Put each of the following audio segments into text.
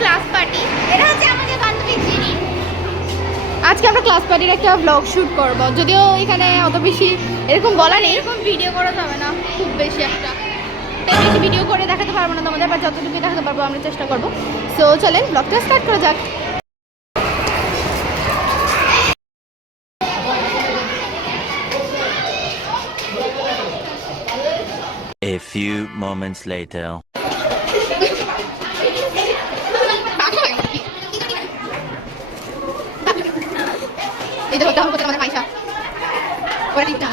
Class party. এটা হচ্ছে আমাদের বান্ধবী জিনি। আজকে আমরা ক্লাস পার্টির একটা ব্লগ শ্যুট করব, যদিও এখানে অত বেশি এরকম বলা নেই, এরকম ভিডিও করা যাবে না খুব বেশি একটা, তাই বেশি ভিডিও করে দেখাতে পারবো না তোমাদের, বা যতটুকু দেখাতে পারবো আমরা চেষ্টা করবো। সো চলেন ব্লগটা স্টার্ট করা যাক। A few moments later. এই দেখো কেমন করতে আমাদের মাইশা ওরা দিকটা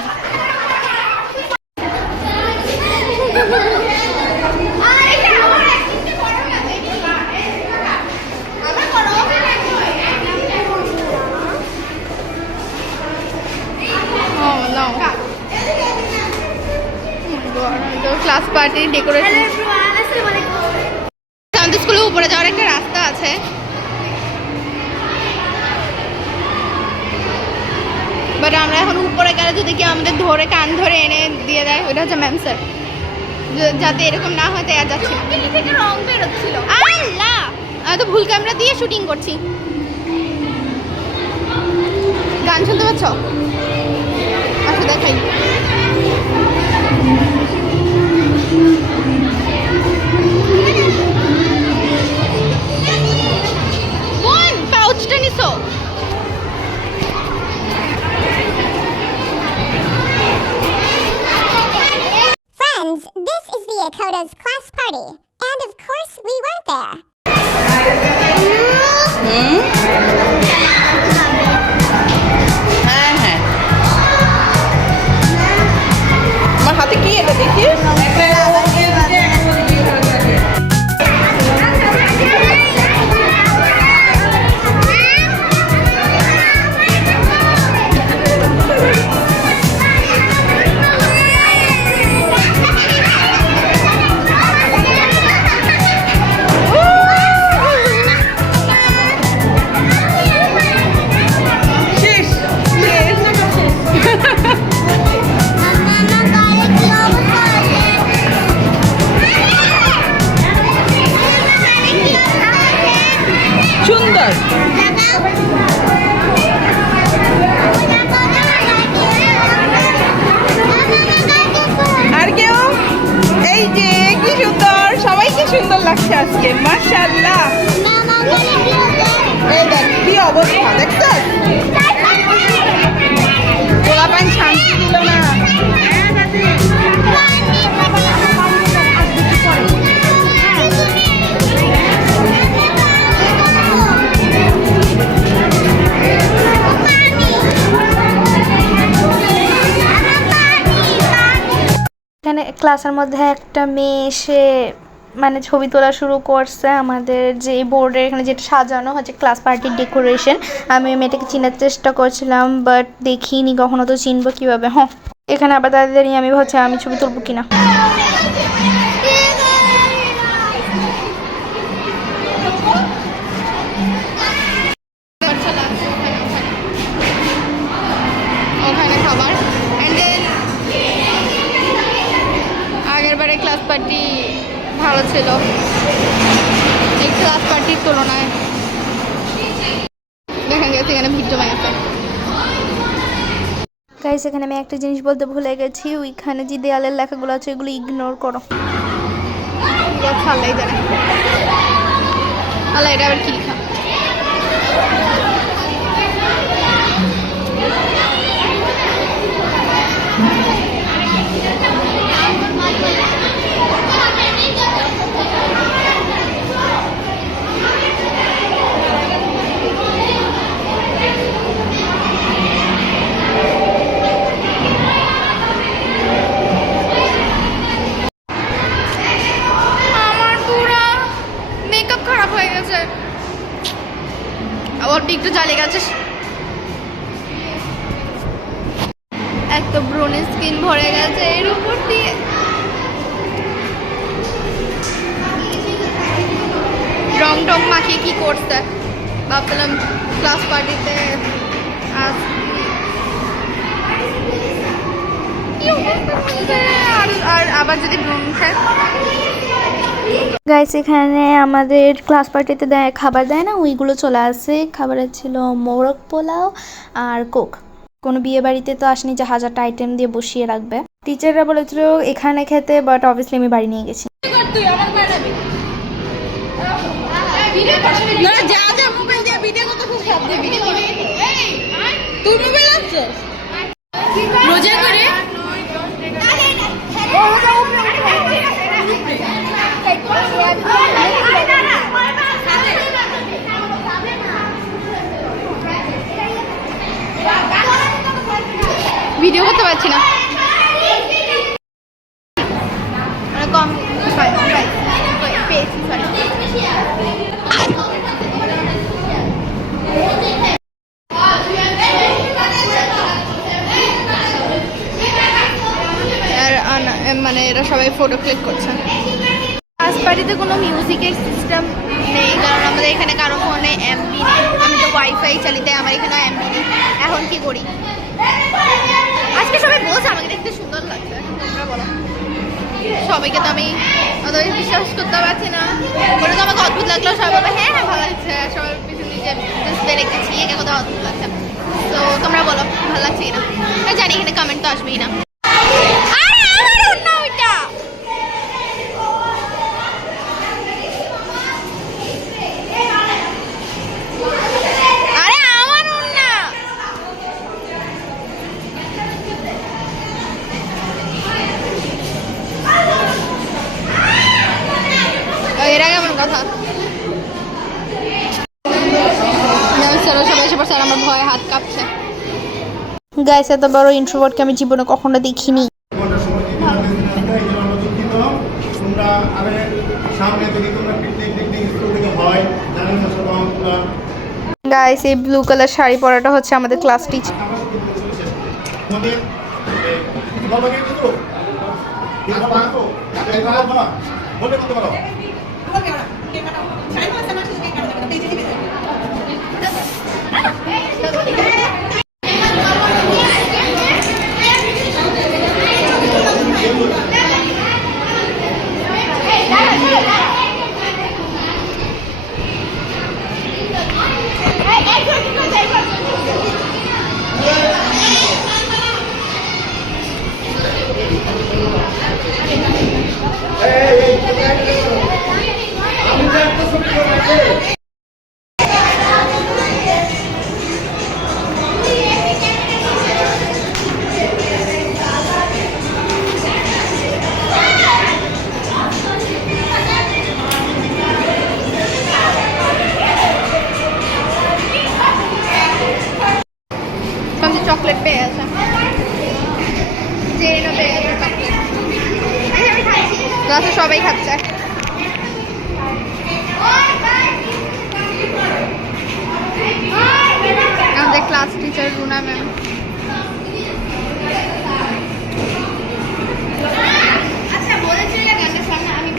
ক্লাস পার্টি ডেকোরেশন। আমাদের স্কুলের উপরে যাওয়ার একটা রাস্তা আছে, বাট আমরা এখন উপরে গেলে যদি কেউ আমাদের ধরে কান ধরে এনে দিয়ে দেয়, ওইটা হচ্ছে ম্যাম স্যার, যাতে এরকম না হয় তাই আর যাচ্ছি না। থেকে রং বেরোচ্ছিল। আল্লাহ, আমি তো ভুল ক্যামেরা দিয়ে শুটিং করছি। গান শুনতে পাচ্ছ? আচ্ছা দেখাই। কোন পাউচটা নিছো? Friends, this is the Akota's class party. And of course, we weren't there. হ্যাঁ হ্যাঁ, আমার হাতে কি এটা দেখি। সুন্দর। আর কেউ? এই যে কি সুন্দর, সবাইকে সুন্দর লাগছে আজকে, মাশাআল্লাহ। এই দেখ কি অবস্থা, দেখছিস? গোলাপান শান্তি দিল না। এখানে ক্লাসের মধ্যে একটা মেয়ে এসে মানে ছবি তোলা শুরু করছে। আমাদের যে বোর্ডের এখানে যেটা সাজানো হচ্ছে ক্লাস পার্টির ডেকোরেশন, আমি মেয়েটাকে চিনার চেষ্টা করছিলাম, বাট দেখিনি কখনো, তো চিনবো কীভাবে? হ্যাঁ, এখানে আবার তাদের নিয়ে আমি ভাবছি আমি ছবি তুলবো কিনা। ওখানে খাবার, অ্যান্ড দেন আগেরবারে ক্লাস পার্টি ভালো ছিল এই ক্লাস পার্টির তুলনায়। দেখা গেছে এখানে ভিড় জমা আছে। গাইস, এখানে আমি একটা জিনিস বলতে ভুলে গেছি, ওইখানে যে দেয়ালের লেখাগুলো আছে ওইগুলো ইগনোর করো। আল্লাহ জানে, আল্লাহ এটা আবার কি লেখা? অল্প একটু জ্বালে গেছে, এত ব্রোনে স্কিন ভরে গেছে এর উপর দিয়ে। রং টং মাখিয়ে কি করছে ভাবছিলাম ক্লাস পার্টিতে আর আবার যদি ব্রণ খায় গাইস এখানে আমাদের ক্লাস পার্টিতে দেয় খাবার দেয় না, ওইগুলো চলে আসে। খাবারে ছিল মোরগ পোলাও আর কোক। কোনো বিয়ে বাড়িতে তো আসেনি যে হাজারটা আইটেম দিয়ে বসিয়ে রাখবে। টিচাররা বলেছিল এখানে খেতে, বাট অবভিয়াসলি আমি বাড়ি নিয়ে গেছি। রোজা করে ভিডিও করতে পারছি না। কম পেয়েছি, সরি। মানে এরা সবাই ফটো ক্লিক করছে। ক্লাস পার্টিতে কোনো মিউজিকের সিস্টেম নেই, কারণ আমাদের এখানে কারো ফোনে এমবি নেই। আমি তো ওয়াইফাই চালিতে, আমার এখানে এমবি নেই। এখন কি করি? আজকে সবাই বলছে আমাকে দেখতে সুন্দর লাগছে, তোমরা বলো। সবাইকে তো আমি অত বিশ্বাস করতে পারছি না, বলে তো আমাকে অদ্ভুত লাগলো। সবাই বলবে হ্যাঁ হ্যাঁ ভালো লাগছে, সবার পিছনে নিজের দেখতেছি একে কোথাও অদ্ভুত লাগছে। তো তোমরা বলো ভালো লাগছে কিনা। জানি এখানে কমেন্ট তো আসবেই না। এরা কেমন কথা? সবাই এসে পড়ছে আর আমার ভয়ে হাত কাঁপছে। গাইস এত বড় ইন্ট্রোভার্টকে আমি জীবনে কখনো দেখিনি। গাইস এই ব্লু কালার শাড়ি পরাটা হচ্ছে আমাদের ক্লাস টিচার। চকলেট পেয়ে গেছে, জেরিনও পেয়ে গেছে চকলেট। ক্লাসে সবাই খাচ্ছে। আমাদের ক্লাস টিচার রুনা ম্যাম। আচ্ছা বলেছিল গানের সামনে আমি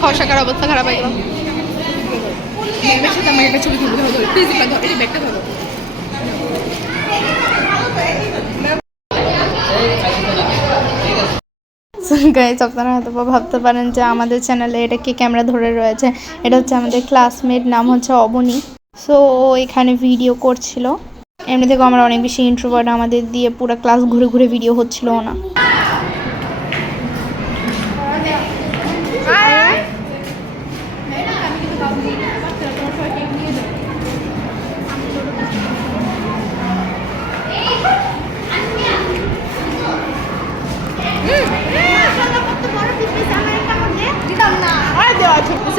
খসাকার অবস্থা খারাপ হয়ে গেল। আমার একটা ছবি তুলতে হবে, প্লিজ এটা ব্যাগটা ধরো। গাইস আপনারা হয়তো ভাবতে পারেন যে আমাদের চ্যানেলে এটা কি ক্যামেরা ধরে রয়েছে। এটা হচ্ছে আমাদের ক্লাসমেট, নাম হচ্ছে অবনী। সো ও এখানে ভিডিও করছিল। এমনি থেকে আমরা অনেক বেশি ইন্ট্রোভার্ট, আমাদের দিয়ে পুরো ক্লাস ঘুরে ঘুরে ভিডিও হচ্ছিল না।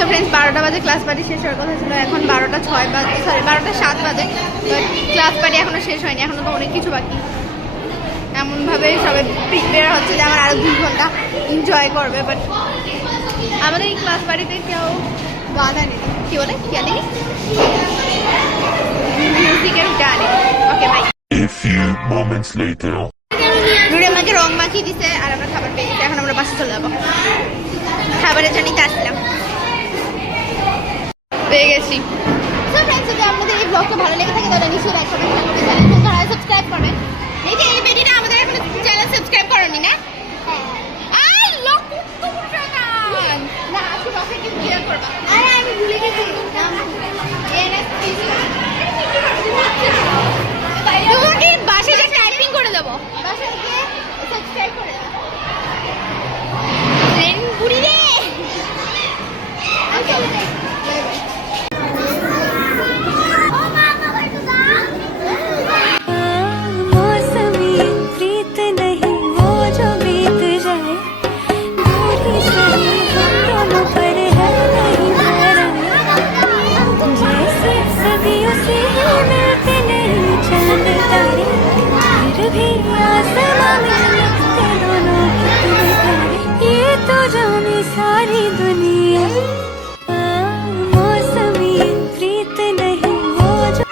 ফ্রেন্ডস 12টা বাজে ক্লাস পার্টি শেষ হওয়ার কথা ছিল, এখন 12:06 বাজে, সরি 12:07 বাজে। ক্লাস পার্টি এখনো শেষ হয়নি, এখনো তো অনেক কিছু বাকি। এমনভাবে সবাই প্রিপেয়ার হচ্ছে যে আমার আরো 2 ঘন্টা এনজয় করবে। বাট আমাদের এই ক্লাস বাড়িতে কেউ গান আনেনি, কি বলে কি আনেনি, মিউজিকের গান আনেনি। Okay bye. A few moments later. নুরে আমাকে রং মাখিয়ে দিছে আর আমরা খাবার পেয়ে গেছি। এখন আমরা বাসে চলে যাবো, খাবারের জন্য আসলাম, পেয়ে গেছি। সো ফ্রেন্ডস, যদি আপনাদের এই ব্লগটা ভালো লেগে থাকে তাহলে নিশ্চয়ই লাইক করবেন, চ্যানেল সাবস্ক্রাইব করবেন। এই যে এই বেডিটা আমাদের এখন চ্যানেল সাবস্ক্রাইব করনি না? আই লোক তো না আজকে বাসে কি ক্লিয়ার করবা? আরে আমি ভুলে গেছি তোমাকে বাসে যে টাইপিং করে দেবো, বাসে গিয়ে সাবস্ক্রাইব করে দেবো। ট্রেন ঘুরি রে। Okay bye bye. मौसमी प्रीत नहीं वो जो बीत जाए, दूरी सही हम दोनों पर है नहीं भरा, जैसे सदियों से ही मिलते नहीं चांद तारे, फिर भी आसमां में लगते दोनों कितने प्यारे, ये तो जाने सारी दुनिया। मौसमी प्रीत नहीं वो जो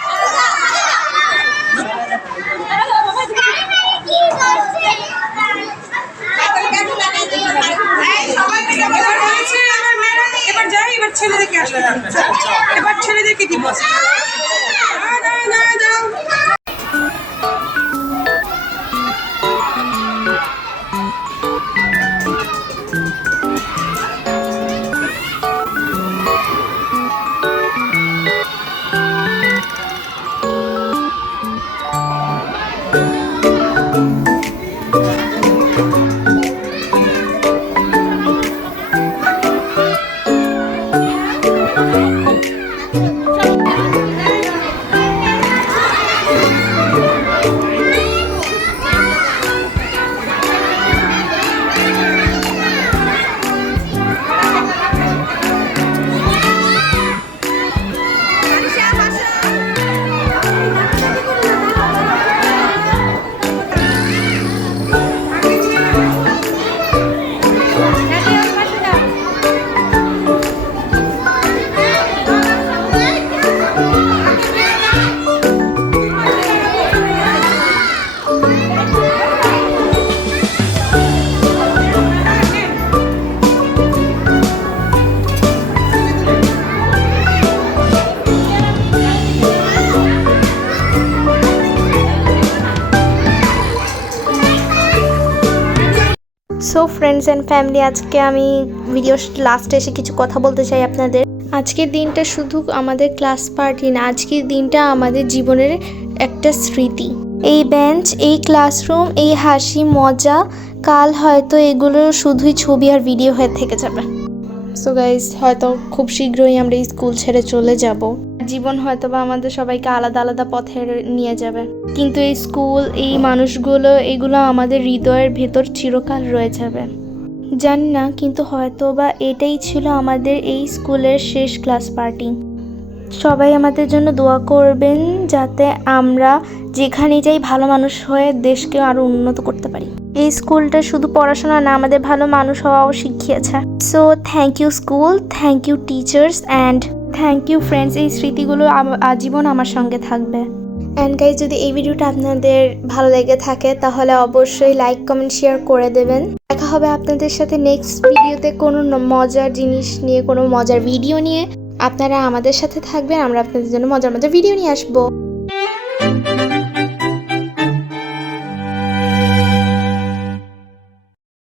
এবার যাই, এবার ছেলেদেরকে আসবে, এবার ছেলেদেরকে দিব। সো ফ্রেন্ডস অ্যান্ড ফ্যামিলি, আজকে আমি ভিডিও লাস্টে এসে কিছু কথা বলতে চাই আপনাদের। আজকের দিনটা শুধু আমাদের ক্লাস পার্টি না, আজকের দিনটা আমাদের জীবনের একটা স্মৃতি। এই বেঞ্চ, এই ক্লাসরুম, এই হাসি মজা, কাল হয়তো এগুলো শুধুই ছবি আর ভিডিও হয়ে থেকে যাবে। সো গাইজ, হয়তো খুব শীঘ্রই আমরা এই স্কুল ছেড়ে চলে যাব। জীবন হয়তো বা আমাদের সবাইকে আলাদা আলাদা পথে নিয়ে যাবে, কিন্তু এই স্কুল, এই মানুষগুলো, এগুলো আমাদের হৃদয়ের ভেতর চিরকাল রয়ে যাবে। জানি না, কিন্তু হয়তো বা এটাই ছিল আমাদের এই স্কুলের শেষ ক্লাস পার্টি। সবাই আমাদের জন্য দোয়া করবেন যাতে আমরা যেখানে যাই ভালো মানুষ হয়ে দেশকে আরো উন্নত করতে পারি। এই স্কুলটা শুধু পড়াশোনা না, আমাদের ভালো মানুষ হওয়াও শিখিয়েছে। So thank you school, thank you teachers and thank you friends. এই স্মৃতিগুলো আজীবন আমার সঙ্গে থাকবে। অ্যান্ড গাইজ, যদি এই ভিডিওটা আপনাদের ভালো লেগে থাকে তাহলে অবশ্যই লাইক কমেন্ট শেয়ার করে দেবেন। দেখা হবে আপনাদের সাথে নেক্সট ভিডিওতে কোনো মজার জিনিস নিয়ে, কোনো মজার ভিডিও নিয়ে। আপনারা আমাদের সাথে থাকবেন, আমরা আপনাদের জন্য মজার মজার ভিডিও নিয়ে আসবো।